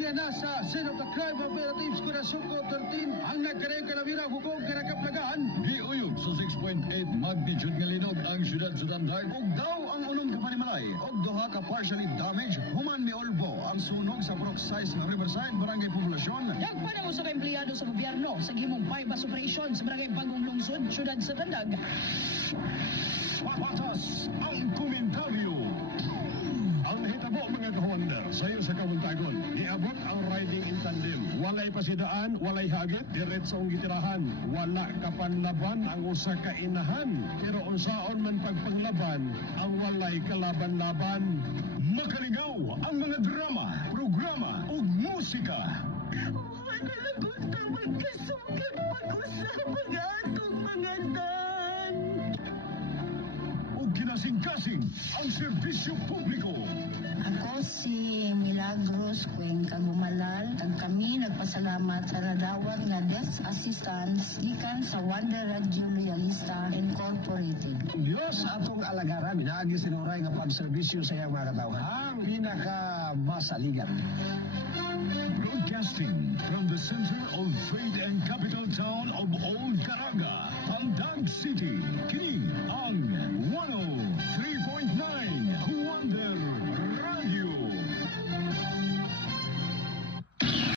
Siya na sa Scene of the Crime Operatives Kurasuko 13 ang nagkareng kanawira hukong karakaplagaan. Giuyog sa 6.8 magnitude nga linog ang syudad sa Dandag. Og daw ang unom ka panimalay og duha ka partially damaged human mi olbo ang sunog sa Brook 6 nga Riverside Barangay Poblasyon. Dagpa na mo sa empleyado sa gobyerno sa gimong bypass operation sa Barangay Bagong Lungsod, syudad sa Dandag. Papatas ang komentaryo. Ang hitabo mga ka-Wonder sayo sa kabuntagon. Iabot ang riding in tandem. Walay pasidaan, walay hagit, diretsong gitirahan. Wala kapanlaban ang usa ka inahan. Pero unsaon man pagpanglaban, ang walay kalaban-laban. Makaligaw ang mga drama, programa ug musika. Manalagot ang magkasugod pag-usap ang atong mga dan. Ug kinasing-kasing ang serbisyo publiko. Ako si Milagros Cuenca Gumalal. Kag kami nagpasalamat sa nadawat nga desk assistance gikan sa Wonder Radio Loyalista Incorporated. Diyos atong alagaran, minaagi sinuray nga pagserbisyo sa iyang mga katawhan. Ang pinakamasaligan. Broadcasting from the center of faith and capital town of Old Caraga, Pandag City.